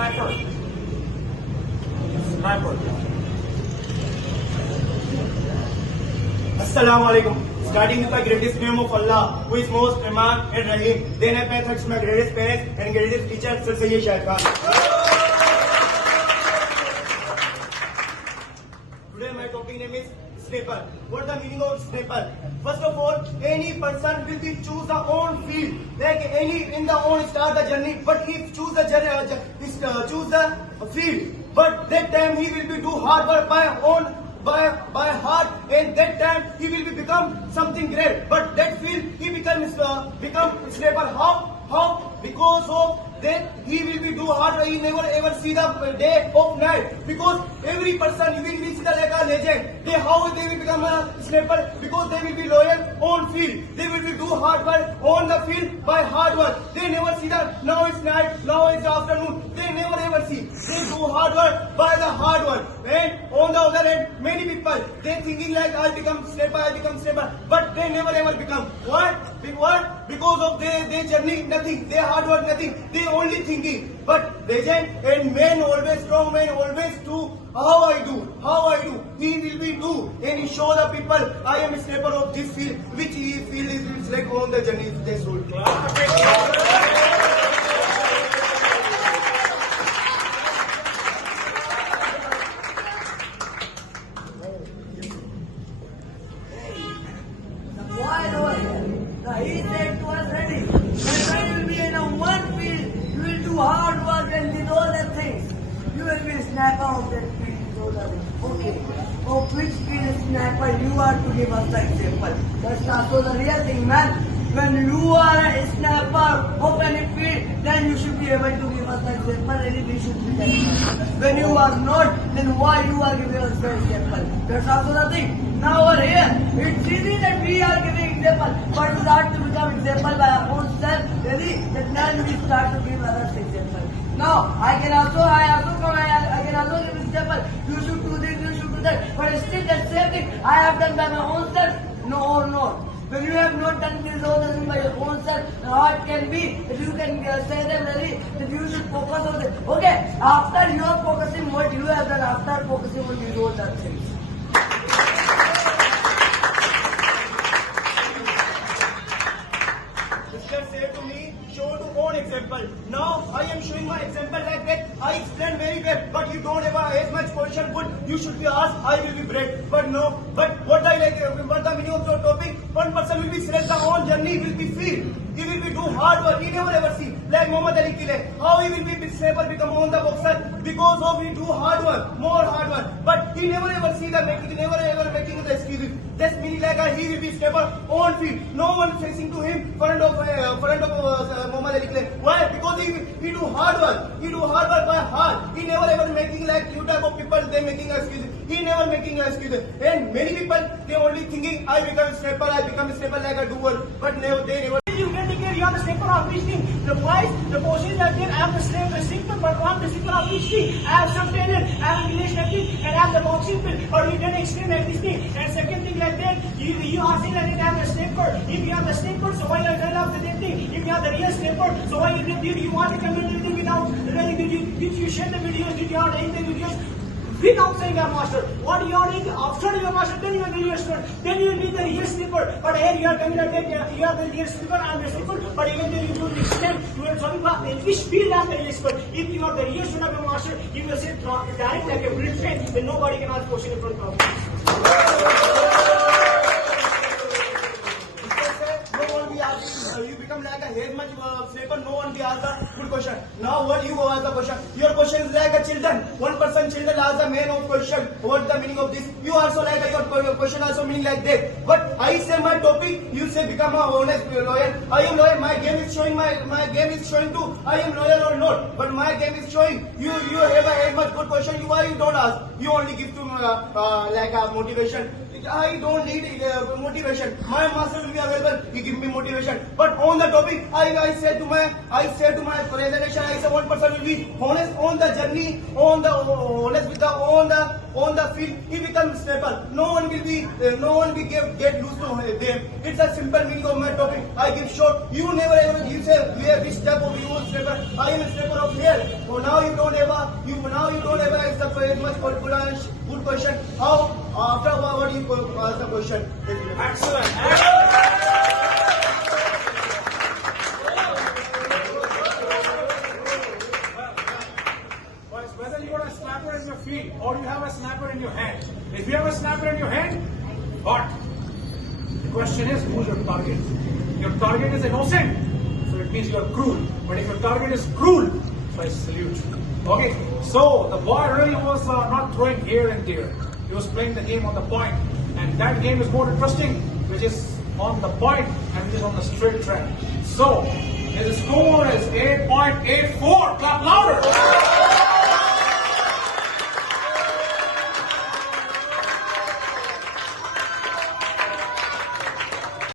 Sniper. Sniper. Assalamu alaikum. Starting with the greatest name of Allah, who is most Rahman and Rahim. Then I pay thanks to my greatest parents and greatest teacher, Sir Sayyid Shah Khan. Today my topic name is sniper. What the meaning of sniper? First of all, any person will be choose their own field, like any in the own start the journey. But if choose the choose the field, but that time he will be do hard work by heart, and that time he will be become something great. But that field he become sniper. How? Because of that he will be do hard. He never ever see the day of night. Because every person will be see the like a legend. How they will become a sniper? Because they will be loyal on field. They will be do hard work on the field by hard work. They never see that now it's night, now it's afternoon. They never ever see. They do hard work by the hard work. And on the other hand, many people they thinking like I become sniper, but they never ever become. Why? Because of their journey, nothing. Their hard work, nothing. They only thinking. But legend and man always strong, man always do. How I do. He will be do, and he show the people I am a sniper of this field, which he feel is like on the journey this road. He said to us ready. And when you will be in a one field, you will do hard work and with all the things. You will be a sniper of that field with all the things. Okay. Of which field sniper you are to give us the example. That's also the real thing, man. When you are a sniper of any field, then you should be able to give us the example and we should be that. When you are not, then why you are giving us the example? That's also the thing. Now over here, it's easy that we are giving example, but we start to become example by our own self, really, that then we start to give others example. Now, I can also give example, you should do this, you should do that, but still the same thing I have done by my own self, no or not. When you have not done this all the thing by your own self, how it can be that you can say them really that you should focus on this. Okay, after you are focusing what you have done, after focusing on these all the things. Say to me, show to own example. Now I am showing my example like that. I explain very well, but you don't ever as much question would you should be asked. I will be brave, but no. But what I like, what the meaning of the topic? One person will be select the own journey will be feel. He will be do hard work. He never ever see like Muhammad Ali Kile. How he will be sniper become on the boxer because of he do hard work, more hard work. But he never ever see the making, never ever making the excuses. That's meaning like he will be sniper on field. No one facing to him front of Muhammad Ali Kile. Why? Because he do hard work. He do hard work by heart. He never ever making like you type of people they making excuses. He never making excuses. And many people they only thinking I become a sniper like a doer. But they never. You are the sniper of which team? The boys, the positions are there. I am the sniper, but I'm the sniper of which team? I have some talent, I have relationship, and I have the boxing field. Or you didn't explain everything. And second thing like that, you are saying that I am the sniper. If you are the sniper, so why you turn up the thing? If you are the real sniper, so why you want to communicate without really did you share the videos? Did you have the videos? Without saying your master, what you are doing after your master, then you are the real sniper, then you will be the real sniper. But here you are coming like that, you are the real sniper, I am the sniper, but even though you don't explain, you are talking about in which field I am the real sniper. If you are the real sniper of your master, you will say direct like a bullet train, then nobody can ask question in front of you. You become like a head much sniper, no one will ask the good question. Now what you ask the question? Your question is like a children. One person children ask the man of question. What the meaning of this? You also like your question also meaning like that. But I say my topic, you say become a honest lawyer. I am lawyer. My game is showing my game is showing too. I am loyal or not. But my game is showing. You have a head much good question. Why you don't ask? You only give to like a motivation. I don't need motivation. My master will be available. He give me motivation. But on the topic, I said to my presentation, I said one person will be honest on the journey, honest with the on the field, he becomes snapper. No one will get loose to them. It's a simple meaning of my topic. I give short. You never ever you say where which type of you snapper. I am a snapper of here. So now you don't ever accept very much good question. How after what you ask the question? Excellent. Whether you got a snapper in your feet or you have a snapper in your hand. If you have a snapper in your hand, what? The question is, who's your target? Your target is innocent, so it means you're cruel. But if your target is cruel, so I salute you. Okay, so the boy really was not throwing here and there. He was playing the game on the point, and that game is more interesting, which is on the point and which is on the straight track. So, his score is 8.84. Clap louder.